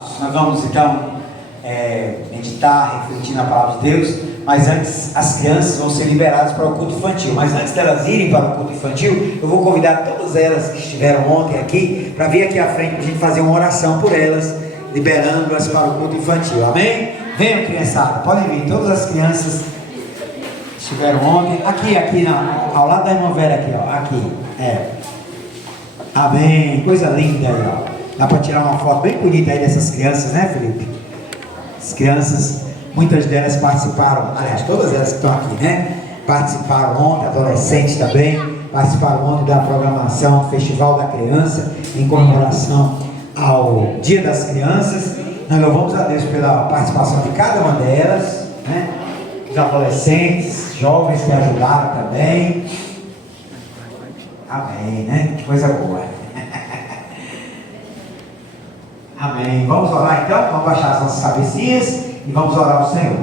Nós vamos então meditar, refletir na palavra de Deus, mas antes as crianças vão ser liberadas para o culto infantil. Mas antes delas irem para o culto infantil, eu vou convidar todas elas que estiveram ontem aqui para vir aqui à frente para a gente fazer uma oração por elas, liberando-as para o culto infantil. Amém? Venham, criançada, podem vir, todas as crianças que estiveram ontem, aqui ao lado da irmã Vera, aqui, ó, aqui, amém, coisa linda aí, ó. Dá para tirar uma foto bem bonita aí dessas crianças, né, Felipe? As crianças, muitas delas participaram, aliás, todas elas que estão aqui, né? Participaram ontem, adolescentes também, participaram ontem da programação Festival da Criança, em comemoração ao Dia das Crianças. Nós louvamos a Deus pela participação de cada uma delas, né? Os adolescentes, jovens que ajudaram também. Amém, né? Que coisa boa. Amém. Vamos orar então? Vamos baixar as nossas cabecinhas e vamos orar ao Senhor.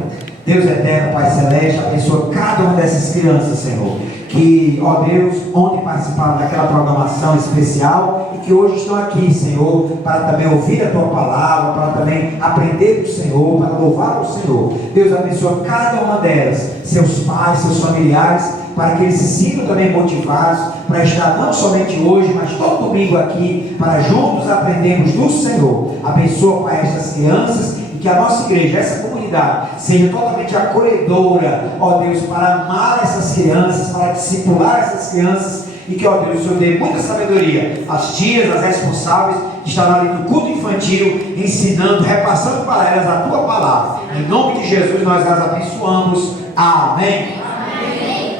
Deus eterno, Pai Celeste, abençoa cada uma dessas crianças, Senhor, que, ó Deus, ontem participaram daquela programação especial e que hoje estão aqui, Senhor, para também ouvir a Tua palavra, para também aprender do Senhor, para louvar o Senhor. Deus abençoa cada uma delas, seus pais, seus familiares, para que eles se sintam também motivados para estar não somente hoje, mas todo domingo aqui, para juntos aprendermos do Senhor. Abençoa, Pai, essas crianças e que a nossa igreja, essa comunidade, seja totalmente acolhedora, ó Deus, para amar essas crianças, para discipular essas crianças e que, ó Deus, o Senhor dê muita sabedoria às tias, às responsáveis que estarão ali no culto infantil, ensinando, repassando para elas a Tua palavra. Em nome de Jesus nós as abençoamos. Amém.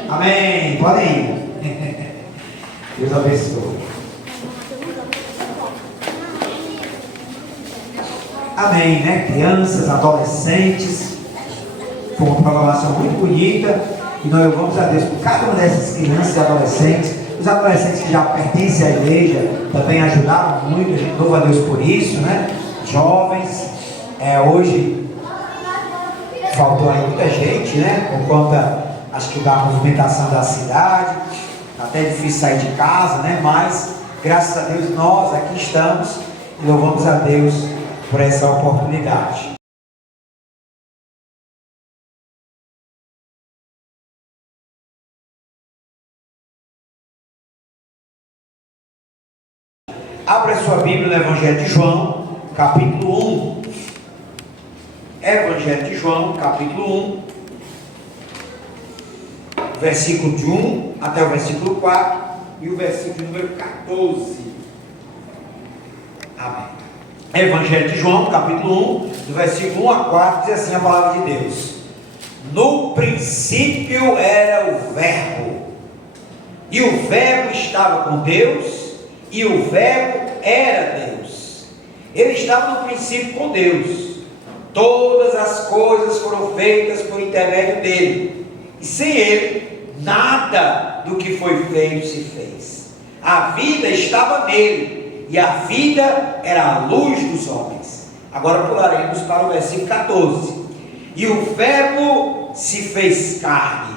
Amém. Podem ir. Deus abençoe. Amém, né? Crianças, adolescentes. Foi uma programação muito bonita. E nós louvamos a Deus por cada uma dessas crianças e adolescentes. Os adolescentes que já pertencem à igreja também ajudaram muito. A gente louva a Deus por isso, né? Jovens. Hoje faltou aí muita gente, né? Por conta, acho que da movimentação da cidade, até difícil sair de casa, né? Mas, graças a Deus, nós aqui estamos e louvamos a Deus por essa oportunidade. Abra sua Bíblia no Evangelho de João, capítulo 1. Evangelho de João, capítulo 1. Versículo de 1 até o versículo 4 e o versículo número 14. Amém. Evangelho de João, capítulo 1, do versículo 1 a 4, diz assim a palavra de Deus: No princípio era o Verbo, e o Verbo estava com Deus, e o Verbo era Deus. Ele estava no princípio com Deus. Todas as coisas foram feitas por intermédio dele, e sem ele, nada do que foi feito se fez. A vida estava nele, e a vida era a luz dos homens. Agora pularemos para o versículo 14. E o Verbo se fez carne,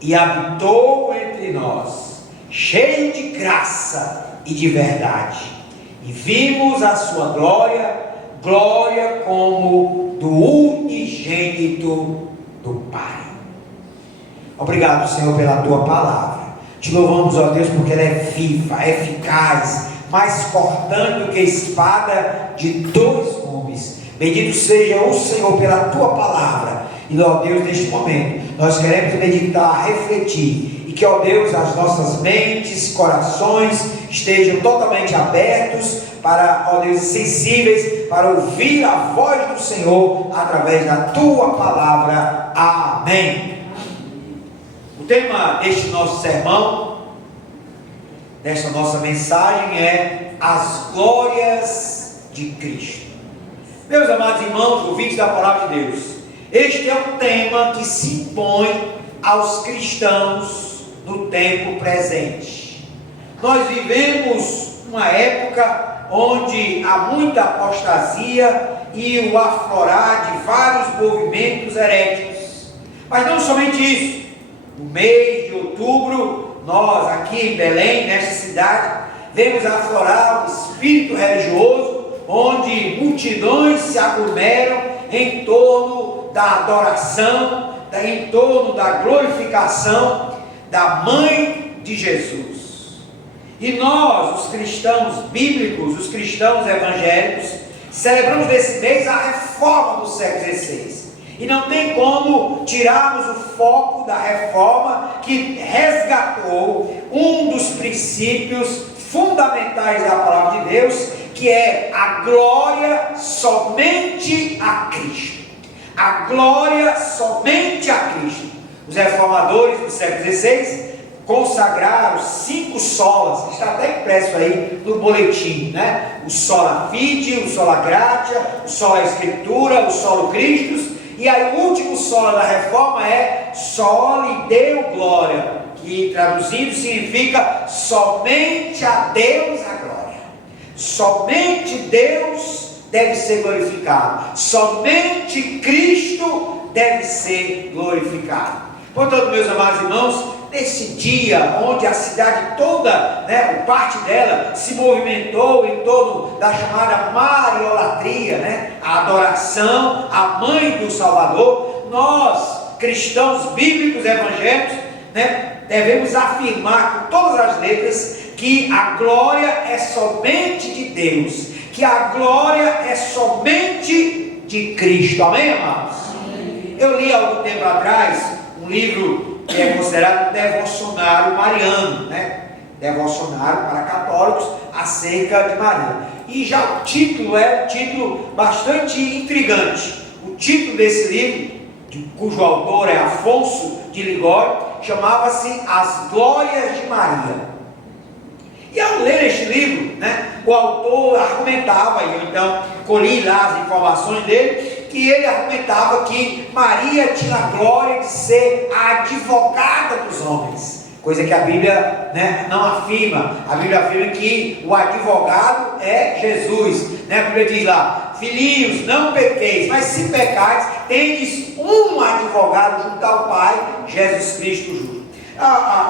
e habitou entre nós, cheio de graça e de verdade. E vimos a sua glória, glória como do unigênito do Pai. Obrigado, Senhor, pela Tua palavra. Te louvamos, ó Deus, porque ela é viva, eficaz, mais cortante do que espada de dois gumes. Bendito seja o Senhor pela Tua palavra. E, ó Deus, neste momento, nós queremos meditar, refletir, e que, ó Deus, as nossas mentes, corações estejam totalmente abertos para, ó Deus, sensíveis para ouvir a voz do Senhor através da Tua palavra. Amém. O tema deste nosso sermão, desta nossa mensagem, é as glórias de Cristo. Meus amados irmãos, ouvintes da palavra de Deus, este é um tema que se impõe aos cristãos no tempo presente. Nós vivemos uma época onde há muita apostasia e o aflorar de vários movimentos heréticos. Mas não somente isso. No mês de outubro, nós aqui em Belém, nesta cidade, vemos aflorar o espírito religioso, onde multidões se aglomeram em torno da adoração, em torno da glorificação da Mãe de Jesus. E nós, os cristãos bíblicos, os cristãos evangélicos, celebramos nesse mês a reforma do século XVI. E não tem como tirarmos o foco da reforma que resgatou um dos princípios fundamentais da palavra de Deus, que é a glória somente a Cristo. A glória somente a Cristo. Os reformadores do século XVI consagraram 5 solas, que está até impresso aí no boletim, né? O sola fide, o sola gratia, o sola escritura, o solo Christus. E aí o último sola da reforma é soli Deo glória, que traduzindo significa somente a Deus a glória. Somente Deus deve ser glorificado. Somente Cristo deve ser glorificado. Portanto, meus amados irmãos, nesse dia onde a cidade toda, né, parte dela se movimentou em torno da chamada mariolatria, né, a adoração à Mãe do Salvador, nós, cristãos bíblicos evangélicos, né, devemos afirmar com todas as letras que a glória é somente de Deus, que a glória é somente de Cristo. Amém, amados? Amém. Eu li há algum tempo atrás um livro que é considerado um devocionário mariano, né? Devocionário para católicos acerca de Maria. E já o título é um título bastante intrigante. O título desse livro, cujo autor é Afonso de Ligório, chamava-se As Glórias de Maria. E ao ler este livro, né, o autor argumentava, e eu então colhi lá as informações dele, que ele argumentava que Maria tinha a glória de ser a advogada dos homens, coisa que a Bíblia, né, não afirma. A Bíblia afirma que o advogado é Jesus, né? A Bíblia diz lá: filhinhos, não pequeis, mas se pecais, tendes um advogado junto ao Pai, Jesus Cristo justo.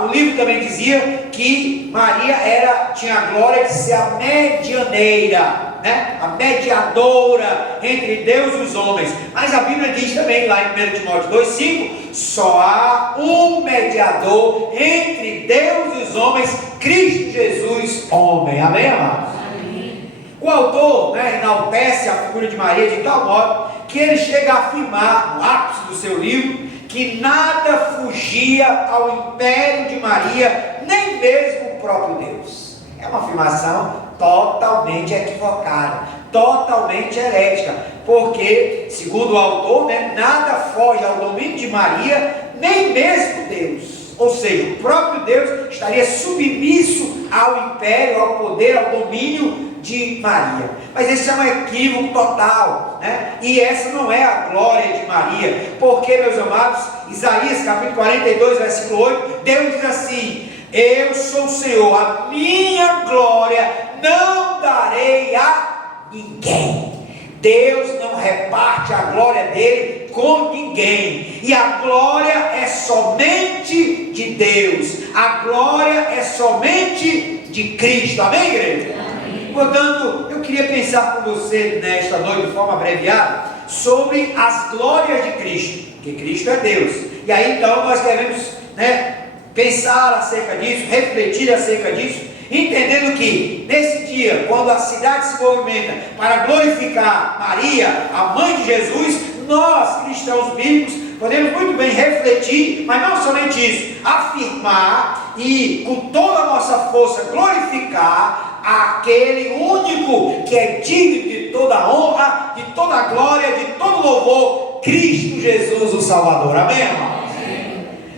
O livro também dizia que Maria tinha a glória de ser a medianeira, né? A mediadora entre Deus e os homens. Mas a Bíblia diz também lá em 1 Timóteo 2,5: só há um mediador entre Deus e os homens, Cristo Jesus, homem. Amém, amados? Amém. O autor, né, enaltece a figura de Maria de tal modo que ele chega a afirmar, no ápice do seu livro, que nada fugia ao império de Maria, nem mesmo o próprio Deus. É uma afirmação totalmente equivocada, totalmente herética, porque, segundo o autor, né, nada foge ao domínio de Maria, nem mesmo Deus. Ou seja, o próprio Deus estaria submisso ao império, ao poder, ao domínio de Maria. Mas esse é um equívoco total, né? E essa não é a glória de Maria, porque, meus amados, Isaías capítulo 42, versículo 8, Deus diz assim: eu sou o Senhor, a minha glória não darei a ninguém. Deus não reparte a glória dele com ninguém, e a glória é somente de Deus, a glória é somente de Cristo. Amém, igreja? Amém. Portanto, eu queria pensar com você nesta noite, de forma abreviada, sobre as glórias de Cristo, porque Cristo é Deus. E aí então nós devemos, né, pensar acerca disso, refletir acerca disso, entendendo que nesse dia, quando a cidade se movimenta para glorificar Maria, a Mãe de Jesus, nós, cristãos bíblicos, podemos muito bem refletir, mas não somente isso, afirmar e com toda a nossa força glorificar aquele único que é digno de toda a honra, de toda a glória, de todo louvor, Cristo Jesus, o Salvador. Amém, irmãos?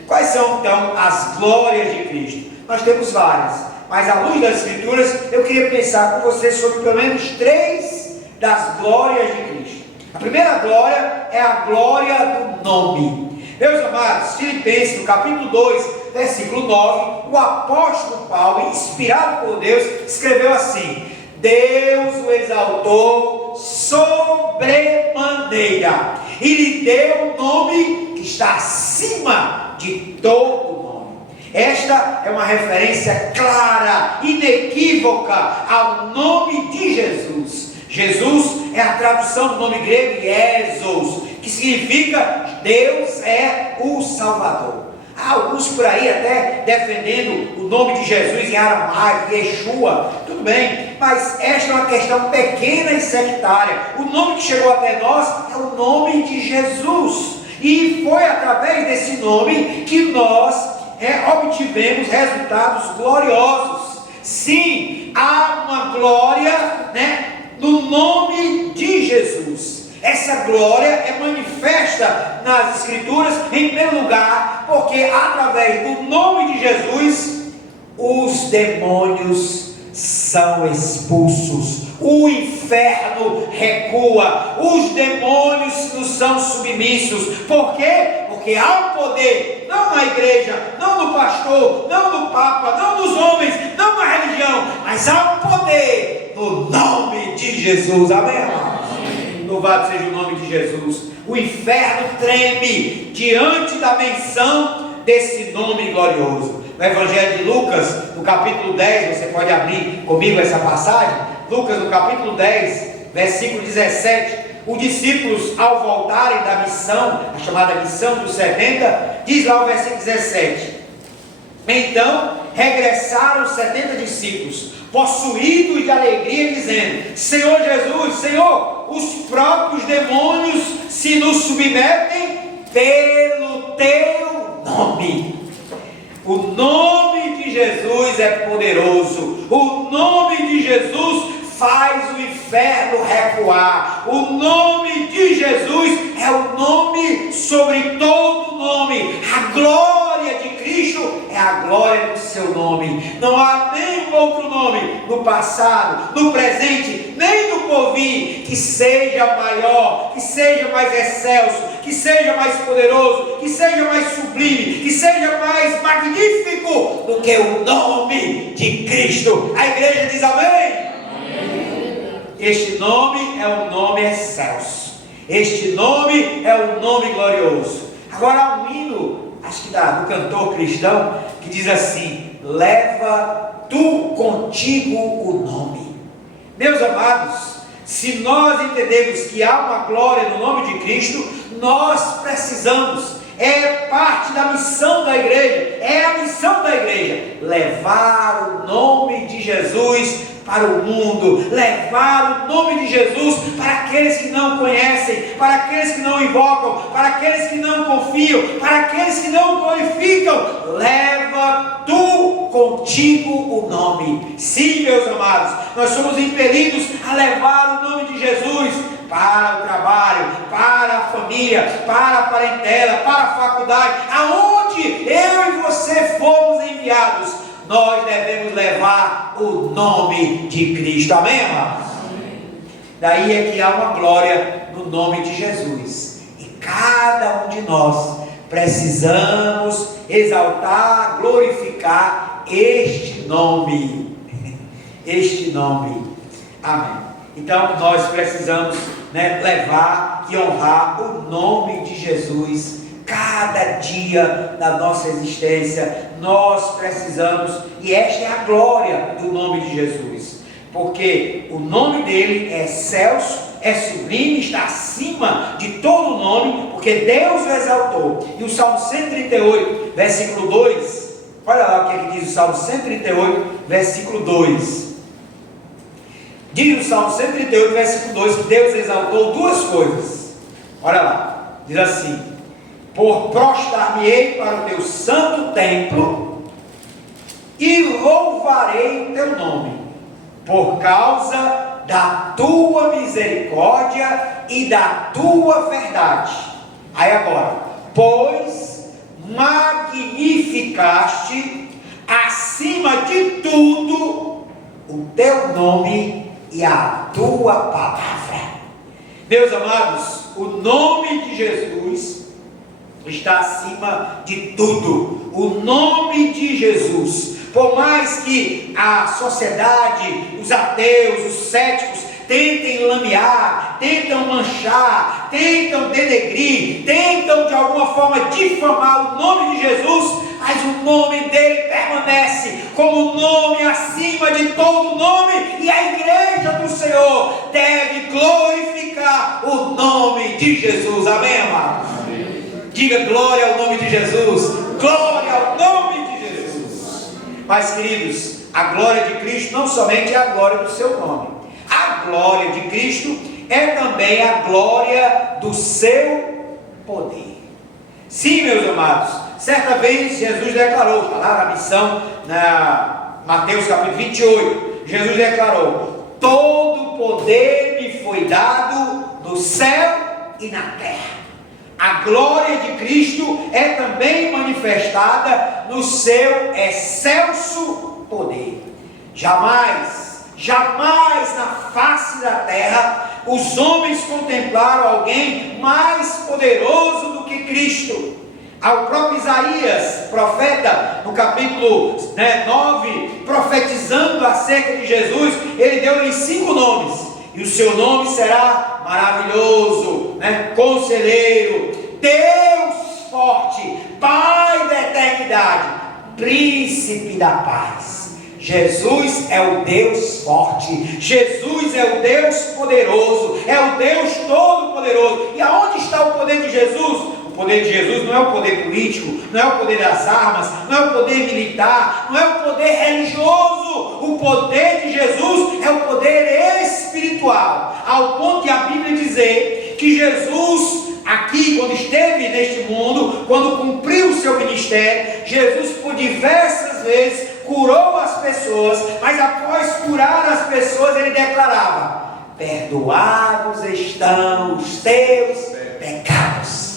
Quais são então as glórias de Cristo? Nós temos várias, mas à luz das Escrituras eu queria pensar com você sobre pelo menos 3 das glórias de Cristo. A primeira glória é a glória do nome. Meus amados, Filipenses, no capítulo 2, versículo 9, o apóstolo Paulo, inspirado por Deus, escreveu assim: Deus o exaltou sobremaneira e lhe deu um nome que está acima de todo nome. Esta é uma referência clara, inequívoca ao nome de Jesus. Jesus é a tradução do nome grego Jesus, que significa Deus é o Salvador. Há alguns por aí até defendendo o nome de Jesus em aramaico, Yeshua, tudo bem, mas esta é uma questão pequena e sectária. O nome que chegou até nós é o nome de Jesus, e foi através desse nome que nós obtivemos resultados gloriosos. Sim, há uma glória, no nome de Jesus. Essa glória é manifesta nas Escrituras, em primeiro lugar, porque através do nome de Jesus, os demônios são expulsos, o inferno recua, os demônios nos são submissos. Por quê? Porque há um poder, não na igreja, não no pastor, não no papa, não nos homens, não na religião, mas há um poder no nome de Jesus. Amém? Louvado seja o nome de Jesus. O inferno treme diante da menção desse nome glorioso. No Evangelho de Lucas, no capítulo 10, você pode abrir comigo essa passagem. Lucas, no capítulo 10, versículo 17. Os discípulos, ao voltarem da missão, a chamada missão dos 70, diz lá o versículo 17: então regressaram os 70 discípulos, possuídos de alegria, dizendo: Senhor Jesus, Senhor, os próprios demônios se nos submetem pelo teu nome. O nome de Jesus é poderoso. O nome de Jesus faz o inferno recuar. O nome de Jesus é o nome sobre todo nome. A glória de Cristo é a glória do seu nome. Não há nenhum outro nome no passado, no presente, nem no porvir que seja maior, que seja mais excelso, que seja mais poderoso, que seja mais sublime, que seja mais magnífico do que o nome de Cristo. A igreja diz amém? Este nome é um nome excelso. Este nome é um nome glorioso. Agora há um hino, acho que do cantor cristão, que diz assim: leva tu contigo o nome. Meus amados, se nós entendemos que há uma glória no nome de Cristo, nós precisamos, é parte da missão da igreja, é a missão da igreja, levar o nome de Jesus para o mundo, levar o nome de Jesus para aqueles que não conhecem, para aqueles que não invocam, para aqueles que não confiam, para aqueles que não glorificam. Leva tu contigo o nome. Sim, meus amados, nós somos impelidos a levar o nome de Jesus para o trabalho, para a família, para a parentela, para a faculdade, aonde eu e você fomos enviados, nós devemos levar o nome de Cristo. Amém, amados? Daí é que há uma glória no nome de Jesus, e cada um de nós precisamos exaltar, glorificar este nome. Este nome. Amém. Então nós precisamos levar e honrar o nome de Jesus. Cada dia da nossa existência nós precisamos, e esta é a glória do nome de Jesus, porque o nome dele é excelso, é sublime, está acima de todo nome, porque Deus o exaltou. E o Salmo 138, versículo 2, olha lá o que é que diz o Salmo 138, versículo 2. Diz o Salmo 138, versículo 2, que Deus exaltou duas coisas. Olha lá, diz assim: por prostrar-me-ei para o teu santo templo e louvarei o teu nome, por causa da tua misericórdia e da tua verdade. Aí agora, pois magnificaste acima de tudo o teu nome e a tua palavra. Meus amados, o nome de Jesus está acima de tudo. O nome de Jesus, por mais que a sociedade, os ateus, os céticos tentem lamear, tentam manchar, tentam denegrir, tentam de alguma forma difamar o nome de Jesus, mas o nome dele permanece como nome acima de todo nome, e a igreja do Senhor deve glorificar o nome de Jesus. Amém, amados? Diga glória ao nome de Jesus. Glória ao nome de Jesus. Mas, queridos, a glória de Cristo não somente é a glória do seu nome. A glória de Cristo é também a glória do seu poder. Sim, meus amados, certa vez Jesus declarou, está lá na missão, na Mateus capítulo 28, Jesus declarou: todo poder me foi dado no céu e na terra. A glória de Cristo é também manifestada no seu excelso poder. Jamais na face da terra os homens contemplaram alguém mais poderoso do que Cristo. Ao próprio Isaías, profeta, no capítulo 9, profetizando acerca de Jesus, ele deu-lhe 5 nomes, e o seu nome será maravilhoso, conselheiro, Deus forte, Pai da eternidade, príncipe da paz. Jesus é o Deus forte, Jesus é o Deus poderoso, é o Deus todo-poderoso. E aonde está o poder de Jesus? O poder de Jesus não é o poder político, não é o poder das armas, não é o poder militar, não é o poder religioso. O poder de Jesus é o poder espiritual, ao ponto de a Bíblia dizer que Jesus, aqui, quando esteve neste mundo, quando cumpriu o seu ministério, Jesus por diversas vezes curou as pessoas, mas após curar as pessoas, ele declarava: perdoados estão os teus pecados.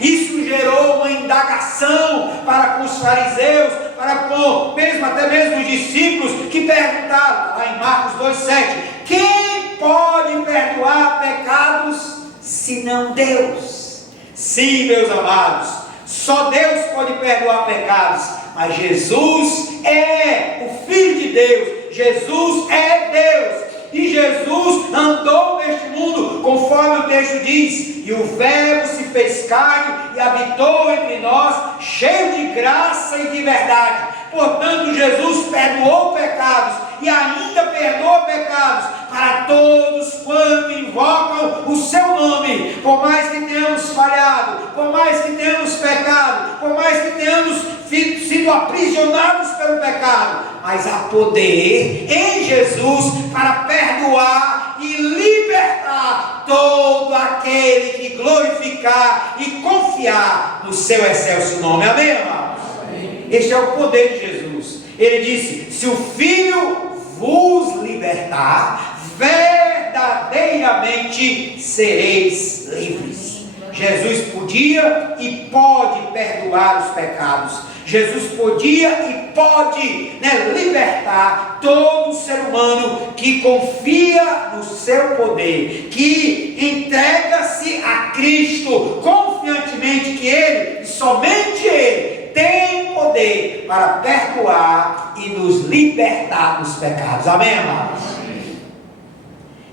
Isso gerou uma indagação para com os fariseus, até mesmo os discípulos, que perguntaram, lá em Marcos 2,7, quem pode perdoar pecados senão Deus? Sim, meus amados, só Deus pode perdoar pecados, mas Jesus é o Filho de Deus, Jesus é Deus. E Jesus andou neste mundo, conforme o texto diz, e o Verbo se fez carne e habitou entre nós, cheio de graça e de verdade. Portanto, Jesus perdoou pecados e ainda perdoa pecados para todos quanto invocam o seu nome. Por mais que tenhamos falhado, por mais que tenhamos pecado, por mais que tenhamos sido aprisionados pelo pecado, mas há poder em Jesus para perdoar e libertar todo aquele que glorificar e confiar no seu excelso nome. Amém, amados? Amém. Este é o poder de Jesus. Ele disse: se o Filho vos libertar, verdadeiramente sereis livres. Jesus podia e pode perdoar os pecados. Jesus podia e pode libertar todo ser humano que confia no seu poder, que entrega-se a Cristo confiantemente, que Ele, somente Ele, tem poder para perdoar e nos libertar dos pecados. Amém, amados?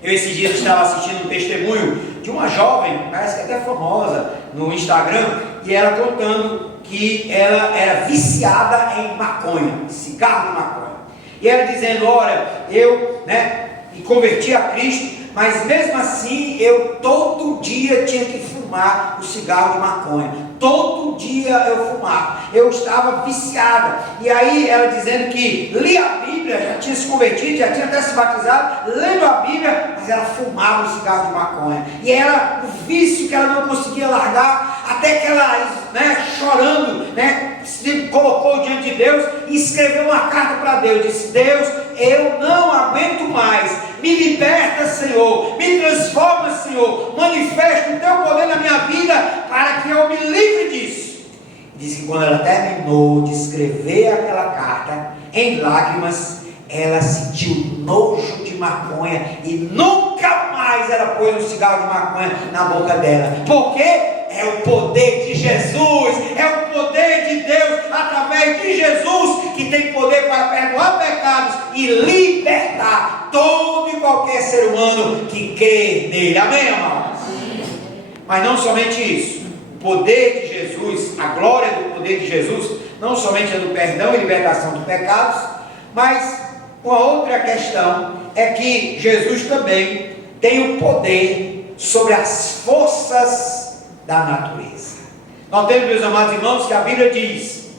Eu esses dias estava assistindo um testemunho de uma jovem, parece que até famosa, no Instagram, e ela contando que ela era viciada em maconha, cigarro de maconha. E ela dizendo: olha, eu me converti a Cristo, mas mesmo assim eu todo dia tinha que fumar o cigarro de maconha. Todo dia eu fumava, eu estava viciada. E aí ela dizendo que lia a Bíblia, já tinha se convertido, já tinha até se batizado, lendo a Bíblia, mas ela fumava o cigarro de maconha. E era o vício que ela não conseguia largar, até que ela, chorando, se colocou diante de Deus e escreveu uma carta para Deus. Disse: Deus, eu não aguento mais, me liberta, Senhor, me transforma, Senhor, manifesta o teu poder na minha vida para que eu me livre disso. Diz que quando ela terminou de escrever aquela carta, em lágrimas, ela sentiu nojo de maconha e nunca mais ela pôs um cigarro de maconha na boca dela. Por quê? É o poder de Jesus, é o poder de Deus através de Jesus, que tem poder para perdoar pecados e libertar todo e qualquer ser humano que crê nele. Amém, amados? Mas não somente isso, o poder de Jesus, a glória do poder de Jesus, não somente é do perdão e libertação dos pecados, mas Uma outra questão é que Jesus também tem o poder sobre as forças da natureza. Nós temos, meus amados irmãos, que a Bíblia diz,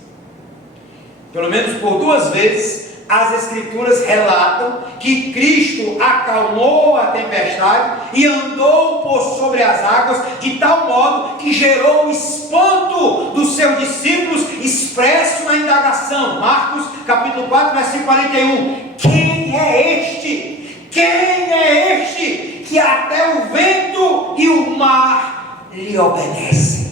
pelo menos por 2 vezes, as Escrituras relatam que Cristo acalmou a tempestade e andou por sobre as águas, de tal modo que gerou o espanto dos seus discípulos, expresso na indagação. Marcos capítulo 4, versículo 41. Quem é este? Quem é este que até o vento e o mar lhe obedecem?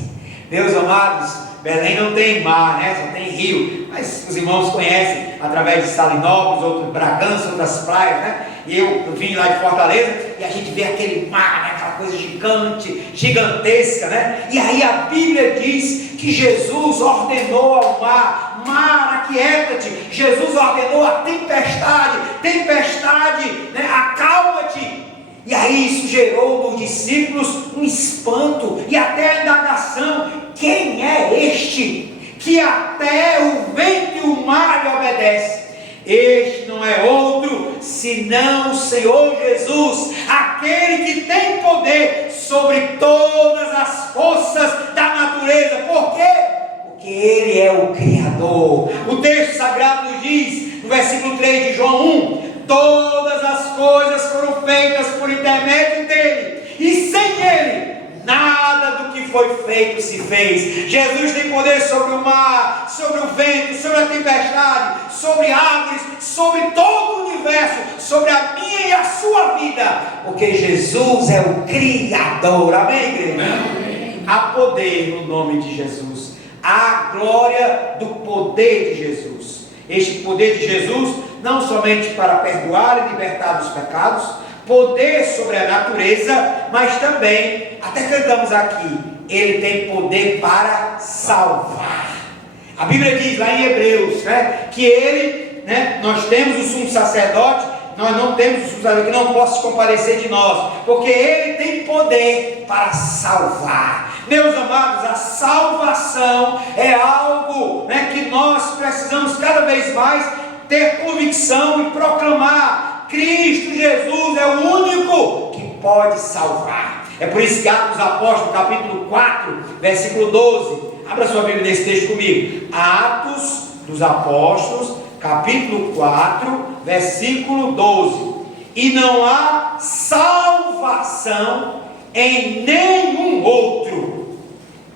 Meus amados, Belém não tem mar, né? Só tem rio, mas os irmãos conhecem através de Salinópolis, outros Bragança, outras praias, né? E eu vim lá de Fortaleza e a gente vê aquele mar, né? Aquela coisa gigante, gigantesca, né? E aí a Bíblia diz que Jesus ordenou ao mar, aquieta-te. Jesus ordenou a tempestade, né? Acalma-te. E aí isso gerou nos discípulos um espanto e até a indagação: quem é este que até o vento e o mar lhe obedece? Este não é outro senão o Senhor Jesus, aquele que tem poder sobre todas as forças da natureza. Por quê? Porque Ele é o Criador. O texto sagrado nos diz, no versículo 3 de João 1, todas as coisas foram feitas por intermédio dele, e sem ele nada do que foi feito se fez. Jesus tem poder sobre o mar, sobre o vento, sobre a tempestade, sobre árvores, sobre todo o universo, sobre a minha e a sua vida, porque Jesus é o Criador. Amém, igreja? Amém. Há poder no nome de Jesus. Há glória do poder de Jesus. Este poder de Jesus, não somente para perdoar e libertar dos pecados, poder sobre a natureza, mas também, até cantamos aqui, Ele tem poder para salvar. A Bíblia diz lá em Hebreus, né, que Ele, né, nós temos o sumo sacerdote, nós não temos o sumo sacerdote que não possa se compadecer de nós, porque Ele tem poder para salvar. Meus amados, a salvação é algo, né, que nós precisamos cada vez mais ter convicção e proclamar. Cristo Jesus é o único que pode salvar. É por isso que Atos dos Apóstolos, capítulo 4, versículo 12. Abra sua Bíblia nesse texto comigo. Atos dos Apóstolos, capítulo 4, versículo 12. E não há salvação em nenhum outro.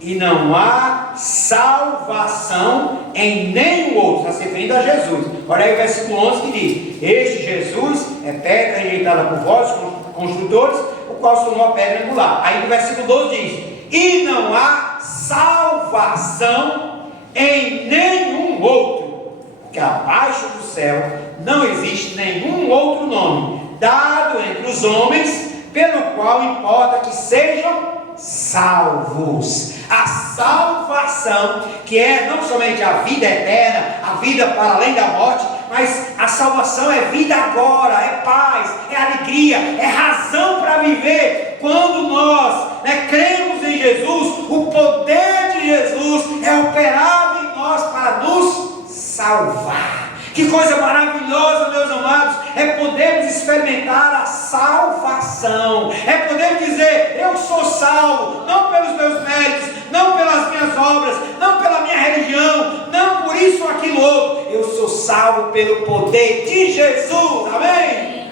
E não há salvação em nenhum outro. Está se referindo a Jesus. Olha aí o versículo 11 que diz: este Jesus é pedra rejeitada por vós, construtores, o qual se tornou a pedra angular. Aí no versículo 12 diz: e não há salvação em nenhum outro, porque abaixo do céu não existe nenhum outro nome dado entre os homens, pelo qual importa que sejam salvos. A salvação, que é não somente a vida eterna, a vida para além da morte, mas a salvação é vida agora, é paz, é alegria, é razão para viver. Quando nós, né, cremos em Jesus, o poder de Jesus é operado em nós para nos salvar. Que coisa maravilhosa, meus amados, é podermos experimentar a salvação, é poder dizer: eu sou salvo, não pelos meus méritos, não pelas minhas obras, não pela minha religião, não por isso ou aquilo outro, eu sou salvo pelo poder de Jesus. Amém?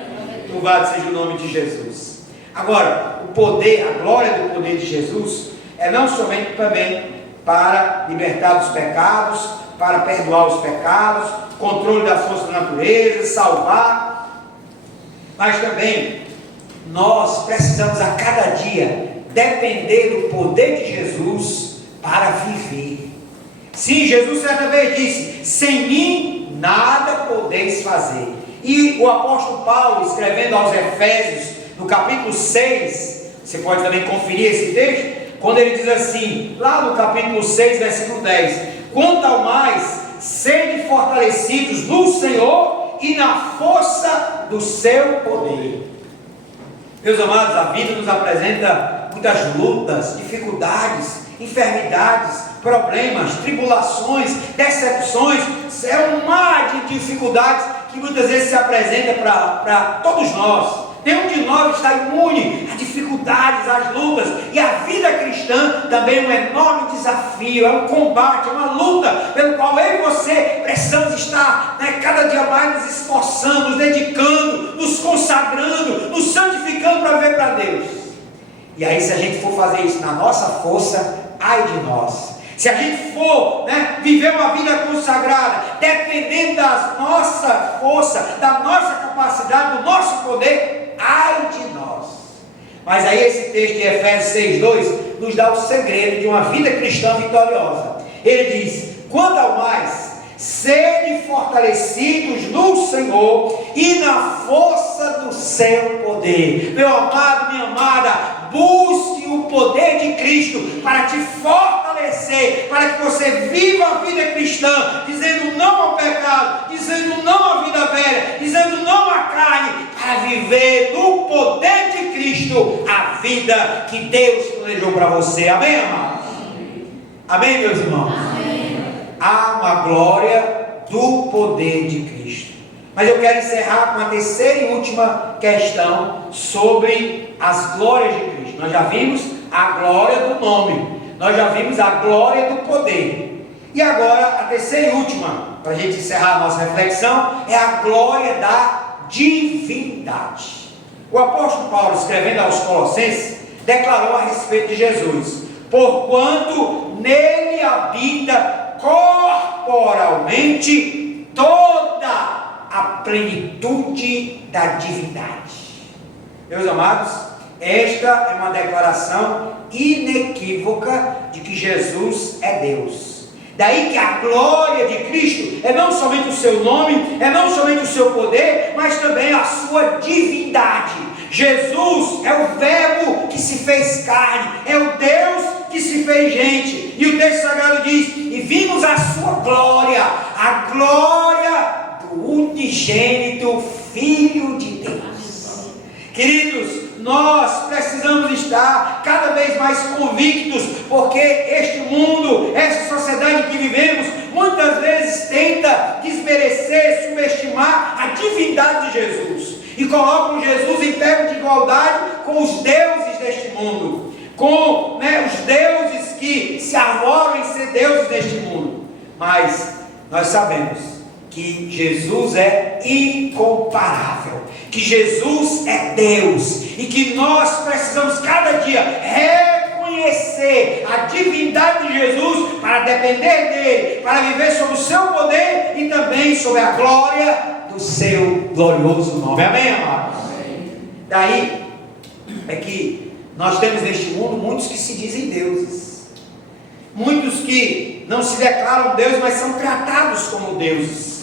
Louvado seja o nome de Jesus. Agora, o poder, a glória do poder de Jesus é não somente também para libertar dos pecados, para perdoar os pecados, controle da força da natureza, salvar, mas também nós precisamos a cada dia depender do poder de Jesus para viver. Sim, Jesus certa vez disse: sem mim nada podeis fazer. E o apóstolo Paulo, escrevendo aos Efésios, no capítulo 6, você pode também conferir esse texto, quando ele diz assim, lá no capítulo 6, versículo 10: quanto ao mais, sede fortalecidos no Senhor e na força do seu poder. Meus amados, a vida nos apresenta muitas lutas, dificuldades, enfermidades, problemas, tribulações, decepções. É um mar de dificuldades que que muitas vezes se apresenta para todos nós. Nenhum de nós está imune às dificuldades, às lutas. E a vida cristã também é um enorme desafio, é um combate, é uma luta pelo qual eu e você precisamos estar, cada dia mais nos esforçando, nos dedicando, nos consagrando, nos santificando para viver para Deus. E aí, se a gente for fazer isso na nossa força, ai de nós. Se a gente for viver uma vida consagrada, dependendo da nossa força, da nossa capacidade, do nosso poder, ai de nós. Mas aí esse texto de Efésios 6:2 nos dá o segredo de uma vida cristã vitoriosa. Ele diz: quanto ao mais, sede fortalecidos no Senhor e na força do seu poder. Meu amado, minha amada, busque o poder de Cristo para te fortalecer, para que você viva a vida cristã, dizendo não ao pecado, dizendo não à vida velha, dizendo não à carne, para viver no poder de Cristo a vida que Deus planejou para você. Amém, amados? Amém, meus irmãos? Amém. Há uma glória do poder de Cristo. Mas eu quero encerrar com a terceira e última questão sobre as glórias de Cristo. Nós já vimos a glória do nome, nós já vimos a glória do poder. E agora a terceira e última, para a gente encerrar a nossa reflexão, é a glória da divindade. O apóstolo Paulo, escrevendo aos Colossenses, declarou a respeito de Jesus: porquanto nele habita corporalmente toda a plenitude da divindade. Meus amados, esta é uma declaração inequívoca de que Jesus é Deus. Daí que a glória de Cristo é não somente o seu nome, é não somente o seu poder, mas também a sua divindade. Jesus é o Verbo que se fez carne, é o Deus que se fez gente. E o texto sagrado diz: e vimos a sua glória, a glória do unigênito Filho de Deus. Queridos, nós precisamos estar cada vez mais convictos, porque este mundo, essa sociedade que vivemos, muitas vezes tenta desmerecer, subestimar a divindade de Jesus, e colocam Jesus em pé de igualdade com os deuses deste mundo, com os deuses que se arvoram em ser deuses deste mundo. Mas nós sabemos que Jesus é incomparável, que Jesus é Deus, e que nós precisamos cada dia reconhecer a divindade de Jesus para depender dele, para viver sob o seu poder e também sob a glória do seu glorioso nome. Amém, amados? Daí é que nós temos neste mundo muitos que se dizem deuses, muitos que não se declaram Deus, mas são tratados como deuses.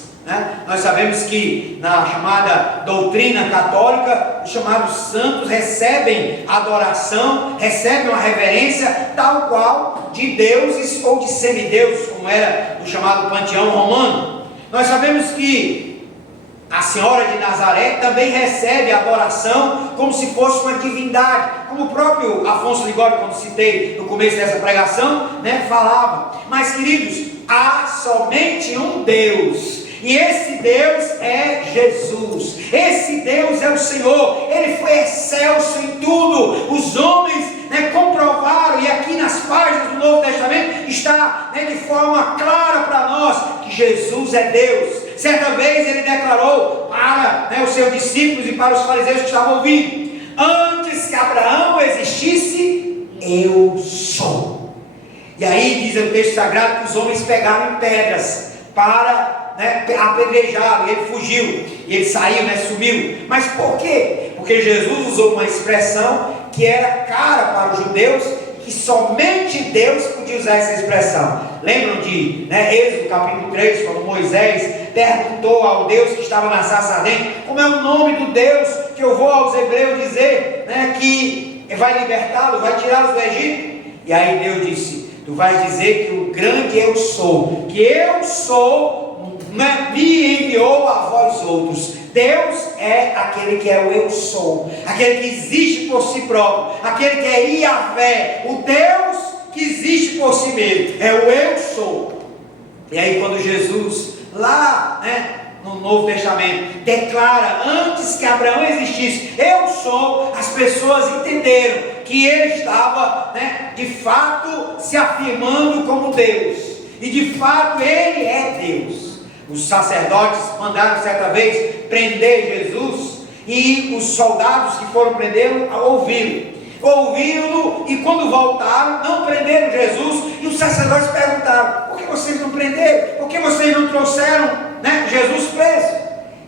Nós sabemos que na chamada doutrina católica, os chamados santos recebem adoração, recebem uma reverência tal qual de deuses ou de semideuses, como era o chamado panteão romano. Nós sabemos que a Senhora de Nazaré também recebe adoração como se fosse uma divindade, como o próprio Afonso Ligório, quando citei no começo dessa pregação, falava. Mas, queridos, há somente um Deus, e esse Deus é Jesus. Esse Deus é o Senhor. Ele foi excelso em tudo. Os homens comprovaram, e aqui nas páginas do Novo Testamento está de forma clara para nós que Jesus é Deus. Certa vez ele declarou para os seus discípulos e para os fariseus que estavam ouvindo: antes que Abraão existisse, eu sou. E aí diz o texto sagrado que os homens pegaram pedras para apedrejá-lo, e ele fugiu, e ele saiu, sumiu. Mas por quê? Porque Jesus usou uma expressão que era cara para os judeus, que somente Deus podia usar essa expressão. Lembram de Êxodo capítulo 3, quando Moisés perguntou ao Deus que estava na sarça ardente: como é o nome do Deus que eu vou aos hebreus dizer que vai libertá-los, vai tirá-los do Egito? E aí Deus disse: tu vais dizer que o grande eu sou, que eu sou, me enviou a vós outros. Deus é aquele que é o eu sou, aquele que existe por si próprio, aquele que é Iavé, o Deus que existe por si mesmo, é o eu sou. E aí quando Jesus lá no Novo Testamento, declara, antes que Abraão existisse, eu sou. As pessoas entenderam que ele estava, de fato, se afirmando como Deus, e de fato ele é Deus. Os sacerdotes mandaram certa vez prender Jesus, e os soldados que foram prendê-lo ouviram-no, e quando voltaram, não prenderam Jesus. E os sacerdotes perguntaram: por que vocês não prenderam? Por que vocês não trouxeram, Jesus preso?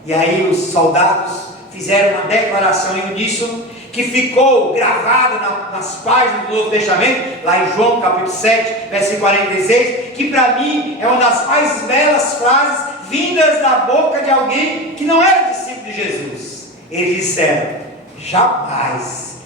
E aí os soldados fizeram uma declaração em uníssono, que ficou gravada nas páginas do Novo Testamento, lá em João capítulo 7, versículo 46, que para mim é uma das mais belas frases vindas da boca de alguém que não era discípulo de Jesus. Eles disseram: jamais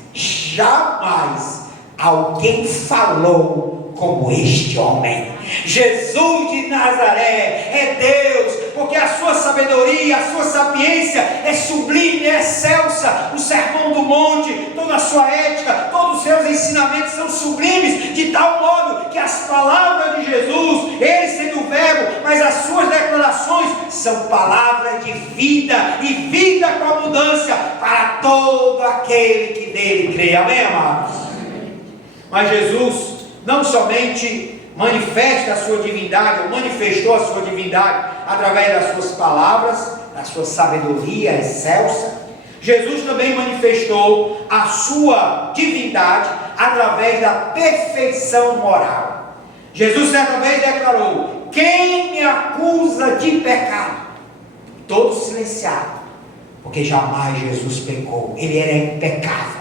alguém falou como este homem. Jesus de Nazaré é Deus, porque a sua sabedoria, a sua sapiência é sublime, é excelsa. O sermão do monte, toda a sua ética, todos os seus ensinamentos são sublimes, de tal modo que as palavras de Jesus, ele sendo o verbo, mas as suas declarações são palavras de vida, e vida com abundância para todo aquele que nele crê. Amém, amados? Mas Jesus não somente manifesta a sua divindade, ou manifestou a sua divindade através das suas palavras, da sua sabedoria excelsa. Jesus também manifestou a sua divindade através da perfeição moral. Jesus certa vez declarou: quem me acusa de pecado? Todos silenciaram, porque jamais Jesus pecou. Ele era impecável.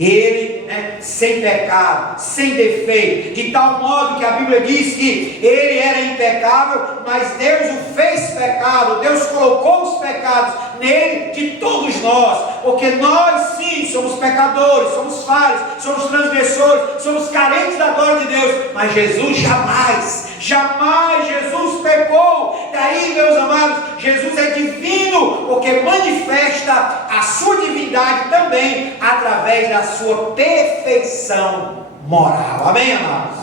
Ele, sem pecado, sem defeito, de tal modo que a Bíblia diz que ele era impecável, mas Deus o fez pecado. Deus colocou os pecados nele, de todos nós, porque nós sim somos pecadores, somos falhos, somos transgressores, somos carentes da glória de Deus, mas Jesus jamais Jesus pecou. Daí, meus amados, Jesus é divino, porque manifesta a sua divindade também através da sua perfeição moral. Amém, amados?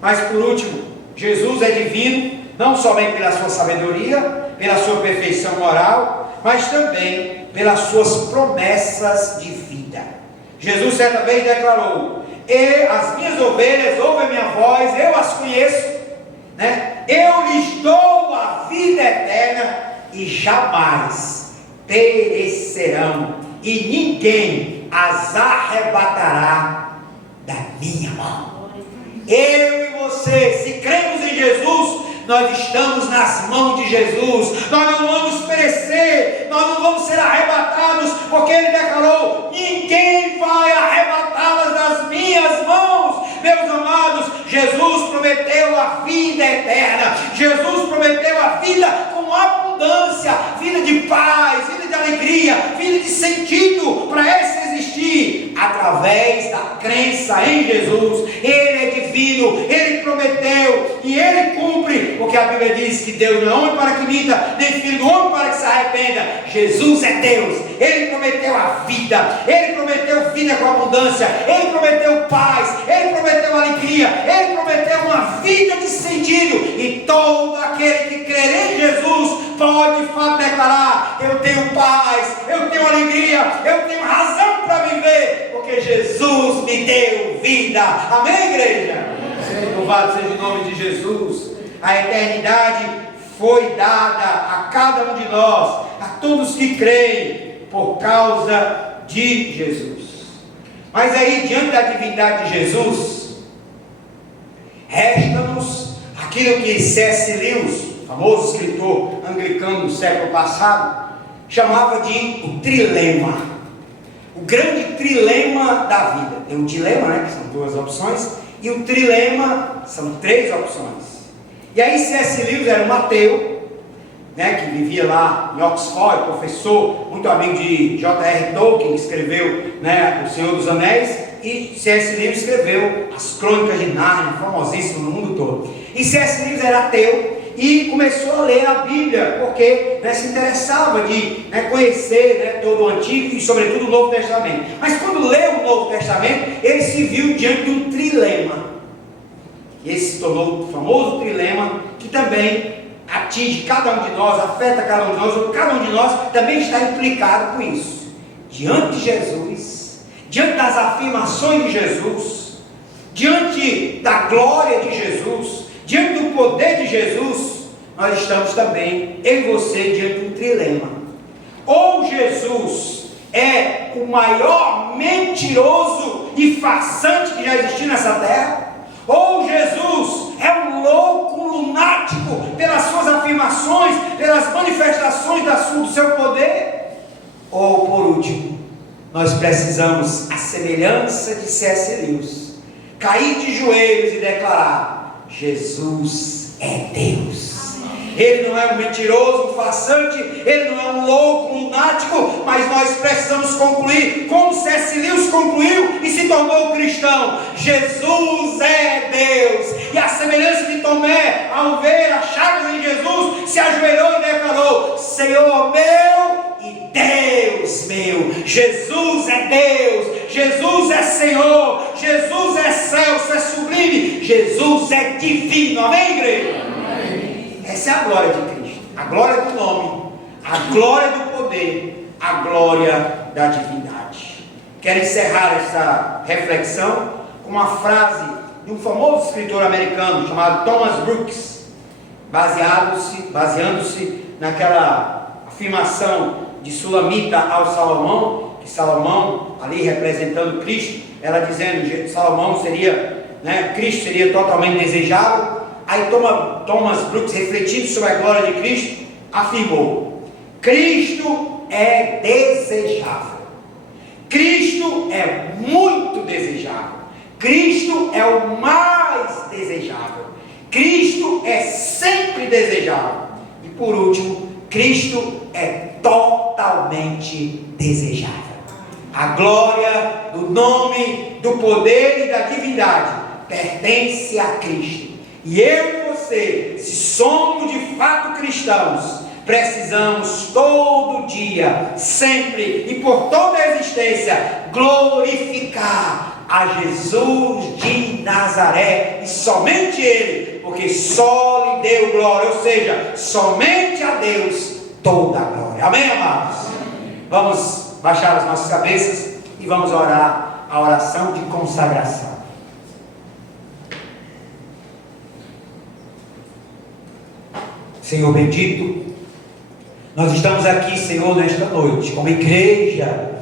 Mas por último, Jesus é divino não somente pela sua sabedoria, pela sua perfeição moral, mas também pelas suas promessas de vida. Jesus certa vez declarou: as minhas ovelhas ouvem a minha voz, eu as conheço, eu lhes dou a vida eterna, e jamais perecerão, e ninguém as arrebatará da minha mão. Eu e você, se cremos em Jesus, nós estamos nas mãos de Jesus. Nós não vamos perecer, nós não vamos ser arrebatados, porque ele declarou: ninguém vai arrebatá-las das minhas mãos. Meus amados, Jesus prometeu a vida eterna. Jesus prometeu a vida com abundância, vida de paz, vida de alegria, vida de sentido para esse existir, através da crença em Jesus. Ele é divino, ele prometeu e ele cumpre, porque a Bíblia diz que Deus não é homem para que minta, nem filho do homem para que se arrependa. Jesus é Deus. Ele prometeu a vida, ele prometeu vida com abundância, ele prometeu paz, ele prometeu alegria, ele prometeu uma vida de sentido, e todo aquele que crer em Jesus pode de fato declarar: eu tenho paz, eu tenho alegria, eu tenho razão para viver, porque Jesus me deu vida. Amém, igreja? Louvado seja o nome de Jesus. A eternidade foi dada a cada um de nós, a todos que creem, por causa de Jesus. Mas aí, diante da divindade de Jesus, resta-nos aquilo que C.S. Lewis, famoso escritor anglicano do século passado, chamava de o trilema. O grande trilema da vida. Tem o dilema, que são duas opções, e o trilema são três opções. E aí C.S. Lewis era um ateu, que vivia lá em Oxford, professor, muito amigo de J.R. Tolkien, que escreveu O Senhor dos Anéis, e C.S. Lewis escreveu as Crônicas de Nárnia, famosíssimo no mundo todo. E C.S. Lewis era ateu e começou a ler a Bíblia, porque se interessava de conhecer todo o Antigo e sobretudo o Novo Testamento. Mas quando leu o Novo Testamento, ele se viu diante de um trilema. E esse se tornou o famoso trilema, que também atinge cada um de nós, afeta cada um de nós, ou cada um de nós também está implicado com isso. Diante de Jesus, diante das afirmações de Jesus, diante da glória de Jesus, diante do poder de Jesus, nós estamos também, eu e você, diante de um trilema. Ou Jesus é o maior mentiroso e farsante que já existiu nessa terra, ou Jesus é um louco, lunático, pelas suas afirmações, pelas manifestações do seu poder, ou por último, nós precisamos, à semelhança de C.S. Lewis, cair de joelhos e declarar: Jesus é Deus. Ele não é um mentiroso, um farsante, ele não é um louco, um lunático, mas nós precisamos concluir como C.S. Lewis concluiu e se tornou cristão: Jesus é Deus. E a semelhança de Tomé, ao ver a chagas em Jesus, se ajoelhou e declarou: Senhor meu e Deus meu. Jesus é Deus, Jesus é Senhor, Jesus é excelso, é sublime, Jesus é divino. Amém, igreja? Essa é a glória de Cristo, a glória do nome, a glória do poder, a glória da divindade. Quero encerrar essa reflexão com uma frase de um famoso escritor americano chamado Thomas Brooks, baseando-se naquela afirmação de Sulamita ao Salomão, que Salomão, ali representando Cristo, ela dizendo que Salomão seria, Cristo seria totalmente desejável. Aí Thomas Brooks, refletindo sobre a glória de Cristo, afirmou: Cristo é desejável, Cristo é muito desejável, Cristo é o mais desejável, Cristo é sempre desejável, e por último, Cristo é totalmente desejável. A glória do nome, do poder e da divindade pertence a Cristo. E eu e você, se somos de fato cristãos, precisamos todo dia, sempre e por toda a existência, glorificar a Jesus de Nazaré, e somente Ele, porque só lhe deu glória, ou seja, somente a Deus toda a glória. Amém, amados? Vamos baixar as nossas cabeças e vamos orar a oração de consagração. Senhor bendito, nós estamos aqui, Senhor, nesta noite, como igreja,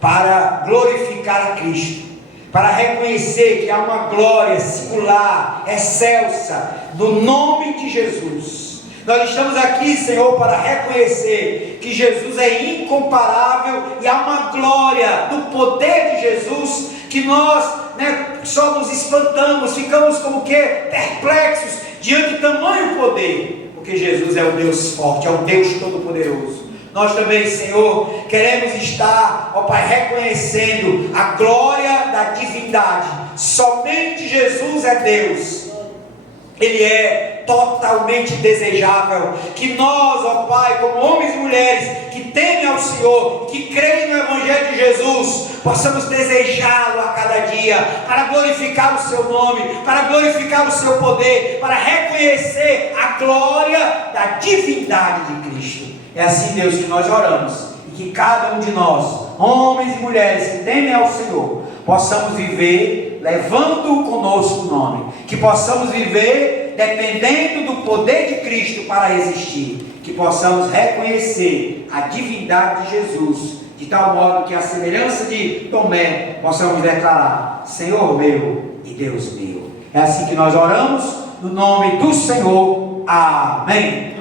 para glorificar a Cristo, para reconhecer que há uma glória singular, excelsa, no nome de Jesus. Nós estamos aqui, Senhor, para reconhecer que Jesus é incomparável e há uma glória do poder de Jesus que nós só nos espantamos, ficamos como que perplexos diante de tamanho poder. Porque Jesus é o Deus forte, é o Deus todo-poderoso. Nós também, Senhor, queremos estar, ó Pai, reconhecendo a glória da divindade. Somente Jesus é Deus. Ele é totalmente desejável. Que nós, ó Pai, como homens e mulheres que temem ao Senhor, que creem no Evangelho de Jesus, possamos desejá-lo a cada dia, para glorificar o seu nome, para glorificar o seu poder, para reconhecer a glória da divindade de Cristo. É assim, Deus, que nós oramos, e que cada um de nós, homens e mulheres que temem ao Senhor, possamos viver levando conosco o nome, que possamos viver dependendo do poder de Cristo para existir, que possamos reconhecer a divindade de Jesus, de tal modo que a semelhança de Tomé, possamos declarar: Senhor meu e Deus meu. É assim que nós oramos, no nome do Senhor. Amém.